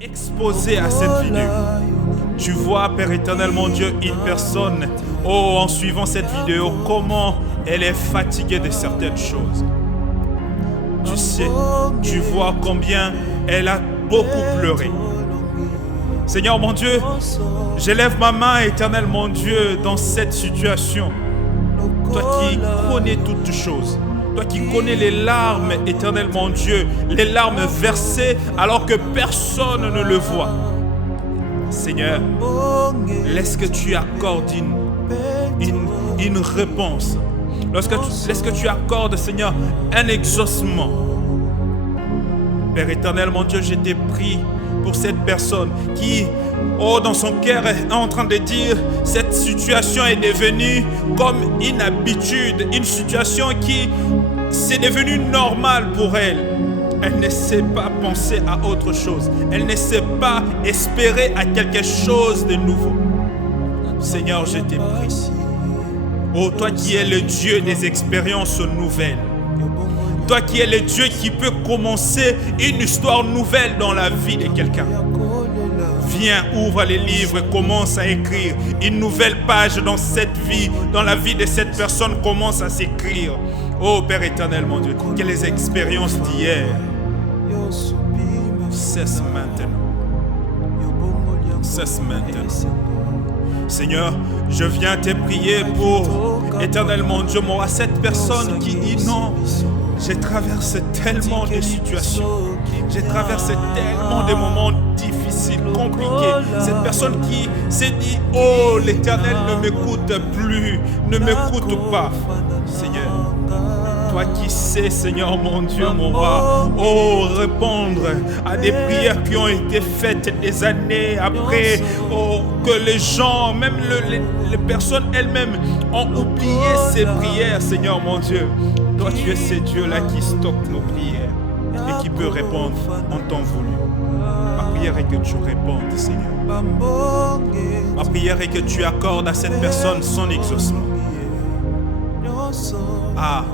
exposé à cette vidéo. Tu vois, Père éternel, mon Dieu, une personne, oh, en suivant cette vidéo, comment elle est fatiguée de certaines choses. Tu sais, tu vois combien elle a beaucoup pleuré. Seigneur, mon Dieu, j'élève ma main, éternel, mon Dieu, dans cette situation. Toi qui connais toutes choses. Toi qui connais les larmes, éternel mon Dieu, les larmes versées alors que personne ne le voit. Seigneur, laisse que tu accordes une réponse. Laisse que tu accordes, Seigneur, un exaucement. Père éternel, mon Dieu, je t'ai pris pour cette personne qui, oh, dans son cœur est en train de dire, cette situation est devenue comme une habitude, une situation qui c'est devenu normal pour elle. Elle ne sait pas penser à autre chose. Elle ne sait pas espérer à quelque chose de nouveau. Seigneur, je t'ai pris. Oh, toi qui es le Dieu des expériences nouvelles. Toi qui es le Dieu qui peut commencer une histoire nouvelle dans la vie de quelqu'un. Viens, ouvre les livres et commence à écrire. Une nouvelle page dans cette vie, dans la vie de cette personne commence à s'écrire. Oh Père éternel, mon Dieu, que les expériences d'hier cessent maintenant. Cessent maintenant. Seigneur, je viens te prier pour, éternel mon Dieu, moi, cette personne qui dit non, j'ai traversé tellement de situations, j'ai traversé tellement de moments difficiles, compliqués. Cette personne qui s'est dit, oh, l'Éternel ne m'écoute plus, ne m'écoute pas. Seigneur, toi qui sais, Seigneur mon Dieu, mon roi, oh, répondre à des prières qui ont été faites des années après, oh, que les gens, même les personnes elles-mêmes ont oublié ces prières, Seigneur mon Dieu. Toi, tu es ce Dieu-là qui stocke nos prières et qui peut répondre en temps voulu. Ma prière est que tu répondes, Seigneur. Ma prière est que tu accordes à cette personne son exaucement. Ah,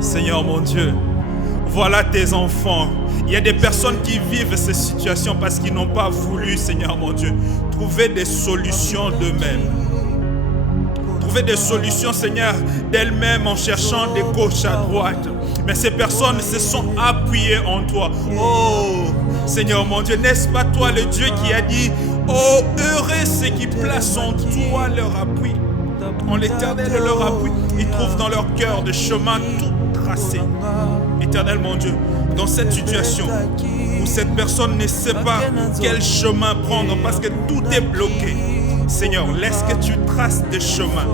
Seigneur mon Dieu, voilà tes enfants. Il y a des personnes qui vivent ces situations parce qu'ils n'ont pas voulu, Seigneur mon Dieu, trouver des solutions d'eux-mêmes. Trouver des solutions, Seigneur, d'elles-mêmes en cherchant de gauche à droite. Mais ces personnes se sont appuyées en toi. Oh, Seigneur mon Dieu, n'est-ce pas toi le Dieu qui a dit, oh, heureux ceux qui placent en toi leur appui. En l'Éternel leur appui, ils trouvent dans leur cœur des chemins tout tracés. Éternel mon Dieu, dans cette situation où cette personne ne sait pas quel chemin prendre parce que tout est bloqué, Seigneur, laisse que tu traces des chemins.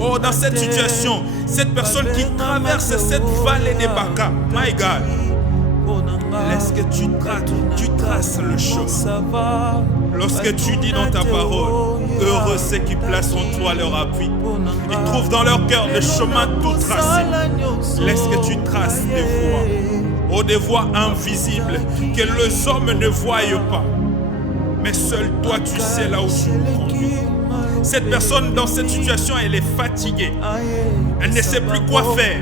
Oh, dans cette situation, cette personne qui traverse cette vallée des Baka, my God, laisse que tu traces le chemin. Lorsque tu dis dans ta parole, heureux ceux qui placent en toi leur appui, ils trouvent dans leur cœur des chemins tout tracés. Laisse que tu traces des voies, oh, des voies invisibles que les hommes ne voient pas. Mais seul toi, tu sais là où tu nous conduis. Cette personne dans cette situation, elle est fatiguée. Elle ne sait plus quoi faire.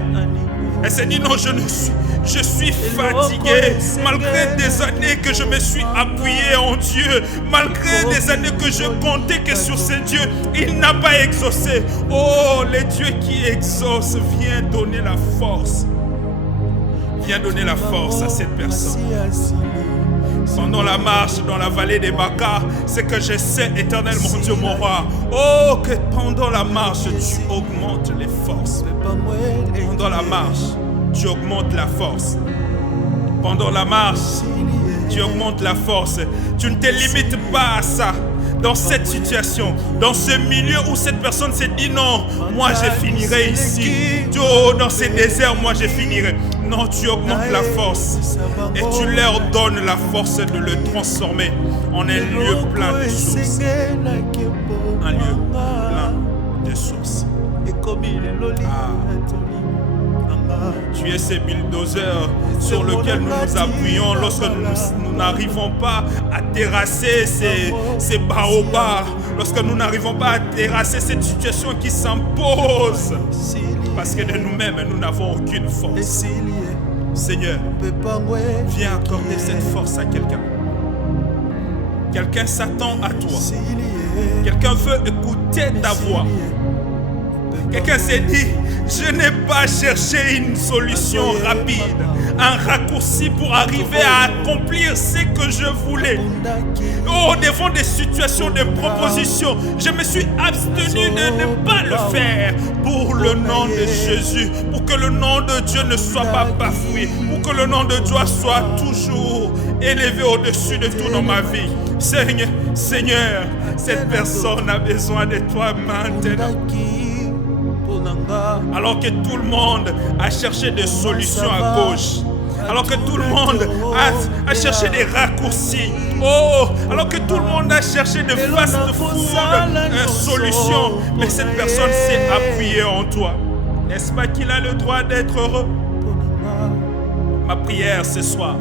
Elle s'est dit non, je suis fatigué. Malgré des années que je me suis appuyé en Dieu, malgré des années que je comptais que sur ce Dieu, il n'a pas exaucé. Oh, le Dieu qui exauce, viens donner la force. Viens donner la force à cette personne. Pendant la marche dans la vallée des Baka, c'est que je sais, éternel mon Dieu, mon roi, oh, que pendant la marche, tu augmentes les forces. Pendant la marche, tu augmentes la force. Pendant la marche, tu augmentes la force. Tu ne te limites pas à ça. Dans cette situation, dans ce milieu où cette personne s'est dit non, moi je finirai ici. Oh, dans ces déserts, moi je finirai. Non, tu augmentes la force et tu leur donnes la force de le transformer en un lieu plein de sources. Un lieu plein de sources. Ah. Tu es ces bulldozers sur lesquels nous nous appuyons lorsque nous n'arrivons pas à terrasser ces baobabs, lorsque nous n'arrivons pas à terrasser cette situation qui s'impose, parce que de nous-mêmes, nous n'avons aucune force. Seigneur, viens accorder cette force à quelqu'un. Quelqu'un s'attend à toi. Quelqu'un veut écouter ta voix. Quelqu'un s'est dit, je n'ai pas cherché une solution rapide, un raccourci pour arriver à accomplir ce que je voulais. Oh, devant des situations de proposition, je me suis abstenu de ne pas le faire pour le nom de Jésus, pour que le nom de Dieu ne soit pas bafoué, pour que le nom de Dieu soit toujours élevé au-dessus de tout dans ma vie. Seigneur, cette personne a besoin de toi maintenant. Alors que tout le monde a cherché des solutions à gauche, alors que tout le monde a cherché des raccourcis, alors que tout le monde a cherché de fast-food solutions, mais cette personne s'est appuyée en toi. N'est-ce pas qu'il a le droit d'être heureux? Ma prière ce soir,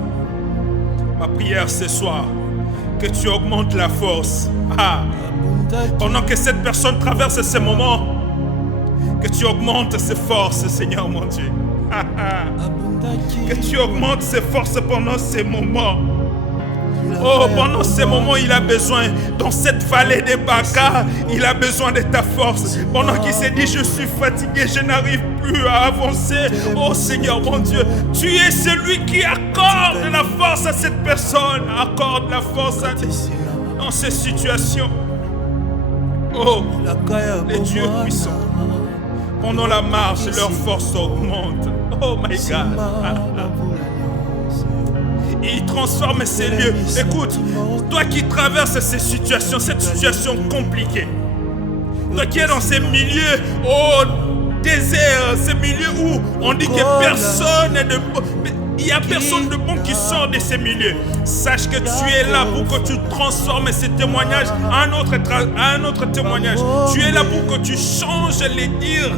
que tu augmentes la force. Pendant que cette personne traverse ces moments, que tu augmentes ses forces, Seigneur mon Dieu. Que tu augmentes ses forces pendant ces moments. Pendant ces moments, il a besoin, dans cette vallée des Baca, il a besoin de ta force. Pendant qu'il s'est dit, je suis fatigué, je n'arrive plus à avancer. Oh Seigneur mon Dieu, tu es celui qui accorde la force à cette personne. Accorde la force dans ces situations. Oh, les dieux puissants. Pendant la marche, leur force augmente. Oh my God. Il transforme ces lieux. Écoute, toi qui traverses ces situations, cette situation compliquée, toi qui es dans ces milieux déserts, ces milieux où on dit que personne n'est de bon, il n'y a personne de bon qui sort de ces milieux. Sache que tu es là pour que tu transformes ces témoignages à un autre témoignage. Tu es là pour que tu changes les dires,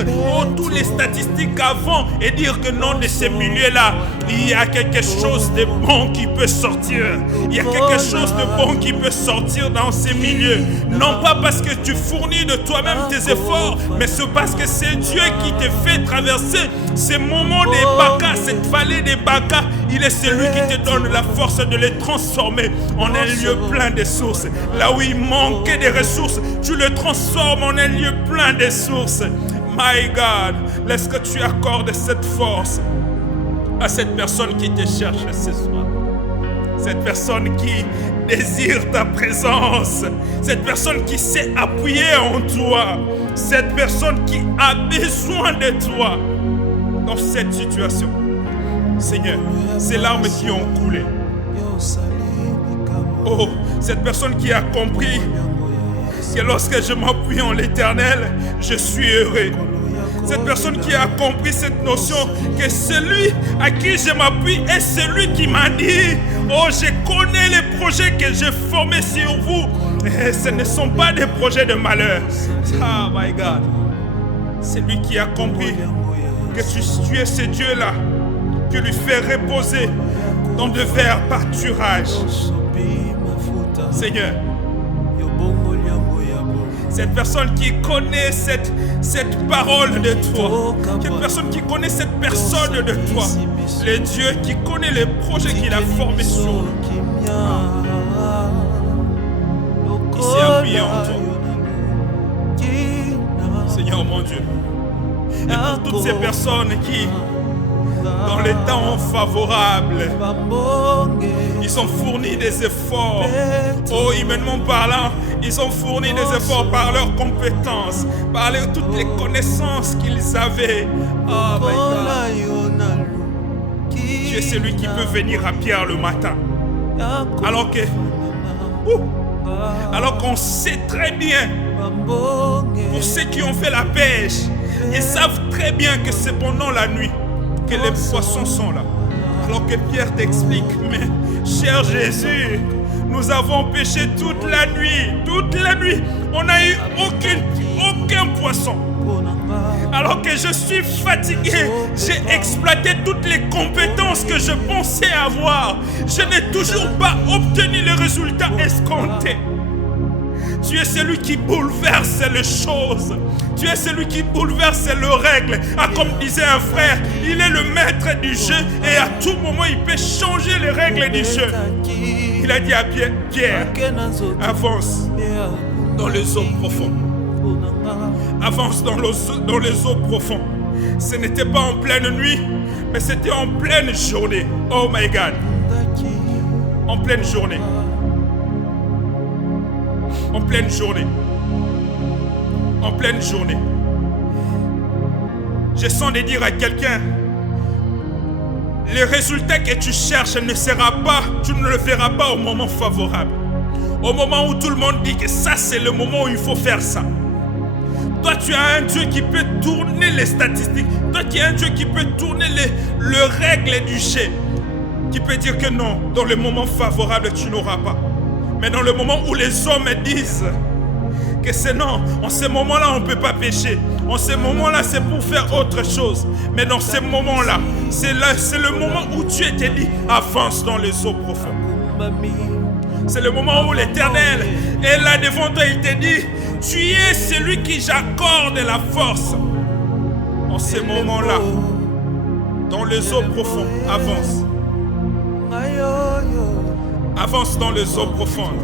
tous les statistiques avant, et dire que non, de ces milieux-là, il y a quelque chose de bon qui peut sortir. Il y a quelque chose de bon qui peut sortir dans ces milieux. Non pas parce que tu fournis de toi-même tes efforts, mais c'est parce que c'est Dieu qui te fait traverser ces moments des Baca, cette vallée des Baca. Il est celui qui te donne la force de les transformer en un lieu plein de sources. Là où il manquait des ressources, tu le transformes en un lieu plein de sources. My God, laisse que tu accordes cette force à cette personne qui te cherche ce soir. Cette personne qui désire ta présence. Cette personne qui s'est appuyée en toi. Cette personne qui a besoin de toi dans cette situation. Seigneur, ces larmes qui ont coulé. Oh, cette personne qui a compris que lorsque je m'appuie en l'Éternel, je suis heureux. Cette personne qui a compris cette notion que celui à qui je m'appuie est celui qui m'a dit, oh, je connais les projets que j'ai formés sur vous. Et ce ne sont pas des projets de malheur. Ah, my God. C'est lui qui a compris que tu es ce Dieu-là qui lui fait reposer dans de verts pâturages. Seigneur, cette personne qui connaît cette parole de toi, cette personne qui connaît cette personne de toi, le Dieu qui connaît les projets qu'il a formés sur nous, qui s'est appuyé en toi. Seigneur mon Dieu, et pour toutes ces personnes qui, dans les temps favorables, ils ont fourni des efforts. Oh, humainement parlant, ils ont fourni des efforts par leurs compétences, par toutes les connaissances qu'ils avaient. Oh my God. Tu es celui qui peut venir à Pierre le matin. Alors qu'on sait très bien, pour ceux qui ont fait la pêche, ils savent très bien que c'est pendant la nuit que les poissons sont là. Alors que Pierre t'explique, mais cher Jésus, nous avons pêché toute la nuit, on n'a eu aucun poisson. Alors que je suis fatigué, j'ai exploité toutes les compétences que je pensais avoir. Je n'ai toujours pas obtenu le résultat escompté. Tu es celui qui bouleverse les choses. Tu es celui qui bouleverse les règles. Ah, comme disait un frère, il est le maître du jeu et à tout moment il peut changer les règles du jeu. Il a dit à Pierre, avance dans les eaux profondes. Avance dans les eaux profondes. Ce n'était pas en pleine nuit, mais c'était en pleine journée. Oh my God. En pleine journée. En pleine journée. En pleine journée. Je sens de dire à quelqu'un, les résultats que tu cherches tu ne le verras pas au moment favorable. Au moment où tout le monde dit que ça c'est le moment où il faut faire ça. Toi tu as un Dieu qui peut tourner les statistiques. Toi tu as un Dieu qui peut tourner les règles du jeu. Qui peut dire que non, dans le moment favorable tu n'auras pas. Mais dans le moment où les hommes disent que c'est non, en ce moment-là on ne peut pas pécher. En ce moment-là c'est pour faire autre chose. Mais dans ce moment-là, c'est le moment où Dieu te dit avance dans les eaux profondes. C'est le moment où l'Éternel est là devant toi. Il te dit tu es celui qui j'accorde la force. En ce moment-là, dans les eaux profondes, avance. Avance dans les eaux profondes.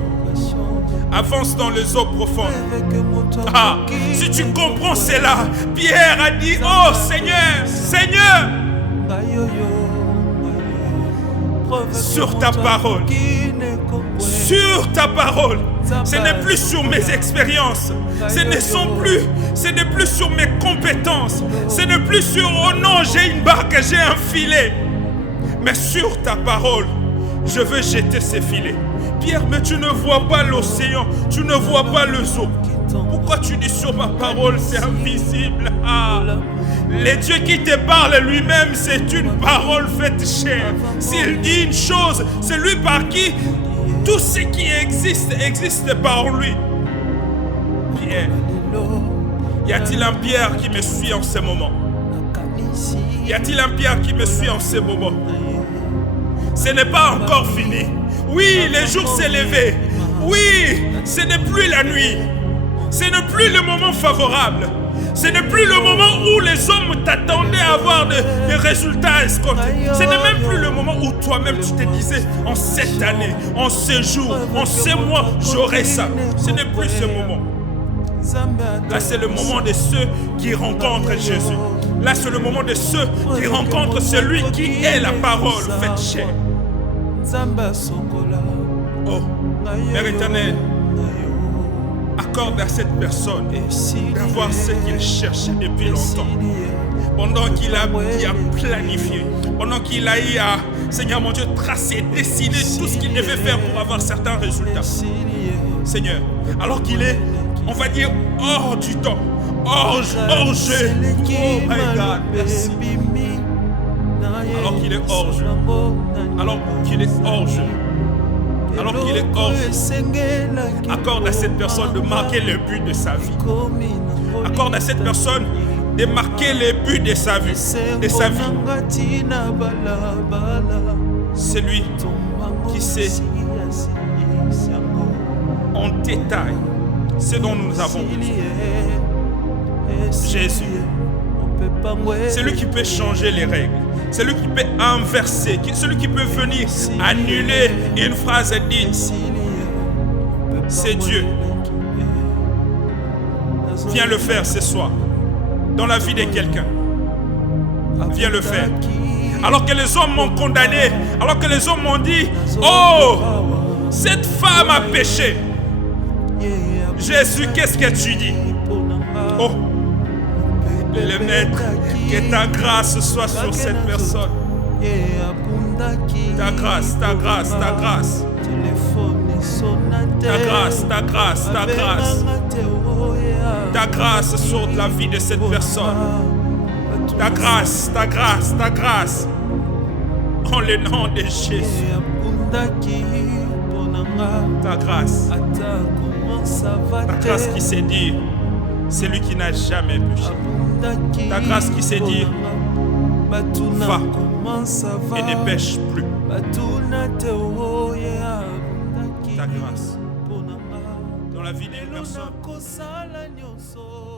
Avance dans les eaux profondes. Ah, si tu comprends cela, Pierre a dit, oh Seigneur, Seigneur, sur ta parole, sur ta parole. Ce n'est plus sur mes expériences. Ce n'est plus sur mes compétences. Ce n'est plus sur, oh non, j'ai une barque, j'ai un filet. Mais sur ta parole, je veux jeter ces filets. Pierre, mais tu ne vois pas l'océan, tu ne vois pas le zoo. Pourquoi tu dis sur ma parole, c'est invisible? Ah, le Dieu qui te parle lui-même, c'est une parole faite chair. S'il dit une chose, c'est lui par qui tout ce qui existe par lui. Pierre, y a-t-il un Pierre qui me suit en ce moment? Y a-t-il un Pierre qui me suit en ce moment? Ce n'est pas encore fini. Oui, le jour s'est levé. Oui, ce n'est plus la nuit. Ce n'est plus le moment favorable. Ce n'est plus le moment où les hommes t'attendaient à avoir des résultats escomptés. Ce n'est même plus le moment où toi-même tu te disais en cette année, en ce jour, en ce mois, j'aurai ça. Ce n'est plus ce moment. Là, c'est le moment de ceux qui rencontrent Jésus. Là, c'est le moment de ceux qui rencontrent celui qui est la parole faite chair. Oh, Père éternel, accorde à cette personne d'avoir ce qu'il cherche depuis longtemps. Pendant qu'il a planifié, pendant qu'il a eu à, Seigneur mon Dieu, tracer, dessiner tout ce qu'il devait faire pour avoir certains résultats. Seigneur, alors qu'il est, on va dire, hors du temps, hors jeu. Oh my God, merci. Alors qu'il est hors jeu. Alors qu'il est hors jeu. Alors qu'il est hors jeu. Accorde à cette personne de marquer le but de sa vie. Accorde à cette personne de marquer le but de sa vie. C'est lui qui sait en détail ce dont nous avons besoin. Jésus. C'est lui qui peut changer les règles. C'est lui qui peut inverser. C'est lui qui peut venir annuler une phrase dite. C'est Dieu. Viens le faire ce soir. Dans la vie de quelqu'un. Viens le faire. Alors que les hommes m'ont condamné. Alors que les hommes m'ont dit, oh, cette femme a péché. Jésus, qu'est-ce que tu dis? Oh, le maître, que ta grâce soit sur cette personne. Ta grâce, ta grâce, ta grâce. Ta grâce, ta grâce, ta grâce. Ta grâce sur la vie de cette personne. Ta grâce, ta grâce, ta grâce. En le nom de Jésus. Ta grâce. Ta grâce qui sait dire, c'est lui qui n'a jamais péché. Ta grâce qui sait dire, va et ne pêche plus. Ta grâce. Dans la vie d'une personne. Nakosala nyonso